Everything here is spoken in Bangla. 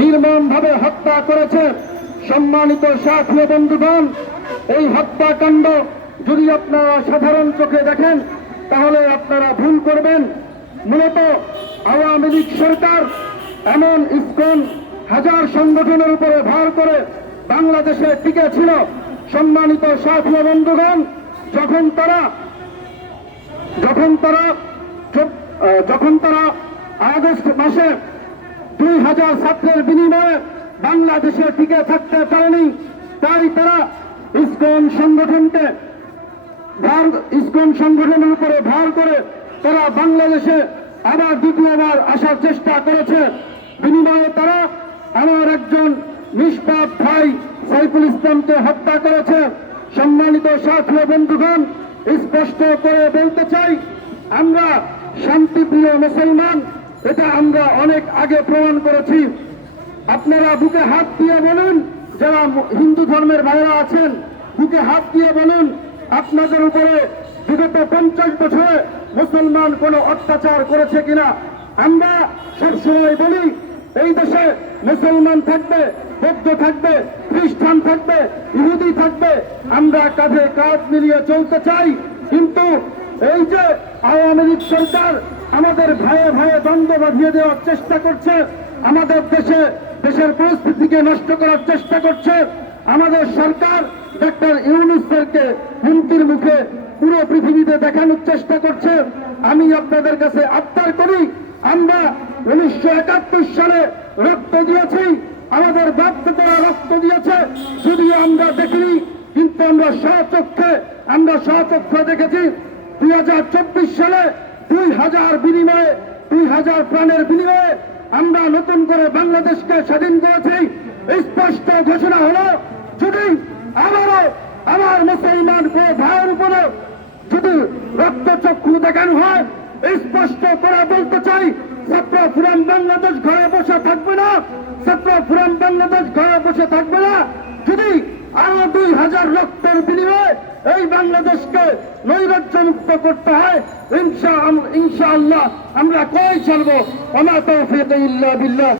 নির্মমভাবে হত্যা করেছে সম্মানিত সাথী বন্ধুগণ। এই হত্যাকাণ্ড যদি আপনারা সাধারণ চোখে দেখেন, তাহলে আপনারা ভুল করবেন। মূলত আওয়ামী লীগ সরকার এমন ইস্কন হাজার সংগঠনের উপরে ভার করে বাংলাদেশে টিকে ছিল সম্মানিত সাথী বন্ধুগণ, যখন তারা যখন তারা যখন তারা আগস্ট মাসে দুই হাজার ছাত্রের বিনিময়ে বাংলাদেশে টিকে থাকতে পারেনি, তাই তারা ইসকন সংগঠনকে ভার, ইসকন সংগঠনের উপরে ভার করে তারা বাংলাদেশে আবার দ্বিতীয়বার আসার চেষ্টা করেছে। বিনিময়ে তারা আমার একজন নিষ্পাপ ভাই সাইফুল ইসলামকে হত্যা করেছে। সম্মানিত সাথী বন্ধুগণ, স্পষ্ট করে বলতে চাই, আমরা শান্তিপ্রিয় মুসলমান এটা আমরা অনেক আগে প্রমাণ করেছি। আপনারা বুকে হাত দিয়ে বলুন, যারা হিন্দু ধর্মের ভাইরা আছেন, বুকে হাত দিয়ে বলুন, আপনাদের উপরে বিগত পঞ্চাশ বছরে মুসলমান কোনো অত্যাচার করেছে কিনা। আমরা সবসময় বলি, এই দেশে মুসলমান থাকবে, বৌদ্ধ থাকবে, খ্রিস্টান থাকবে, ইহুদি থাকবে। আমরা কাঁধে কাঁধ মিলিয়ে চলতে চাই, কিন্তু এই যে আওয়ামী লীগ সরকার আমাদের ভাইয়ে ভাইয়ে দ্বন্দ্ব বাঁধিয়ে দেওয়ার চেষ্টা করছে, আমাদের দেশে দেশের পরিস্থিতিকে নষ্ট করার চেষ্টা করছে, আমাদের সরকার ডক্টর ইউনুসকে হুমকির মুখে পুরো পৃথিবীতে দেখানোর চেষ্টা করছে। আমি আপনাদের কাছে আবদার করি, আমরা উনিশশো একাত্তর সালে রক্ত দিয়েছি, আমাদের বাধ্যতারা রক্ত দিয়েছে, যদিও আমরা দেখিনি, কিন্তু আমরা স্বচক্ষে আমরা স্বচক্ষে দেখেছি। দুই হাজার চব্বিশ সালে দুই হাজার বিনিময়ে, দুই হাজার প্রাণের বিনিময়ে আমরা নতুন করে বাংলাদেশকে স্বাধীন করেছি। স্পষ্ট ঘোষণা হলো, যদি আবারও আমার মুসলমান ভাইয়ের উপরে যদি রক্তচক্ষু দেখানো হয়, স্পষ্ট করে বলতে চাই, ছাত্র ফুরান বাংলাদেশ ঘরে বসে থাকবে না, ছাত্র ফুরান বাংলাদেশ ঘরে বসে থাকবে না। যদি আরও দুই হাজার রক্তের বিনিময়ে এই বাংলাদেশকে নৈরাজ্য মুক্ত করতে হয়, ইনশা ইনশাআল্লাহ আমরা কই চলবো? আমার তৌফিক ইল্লা বিল্লাহ।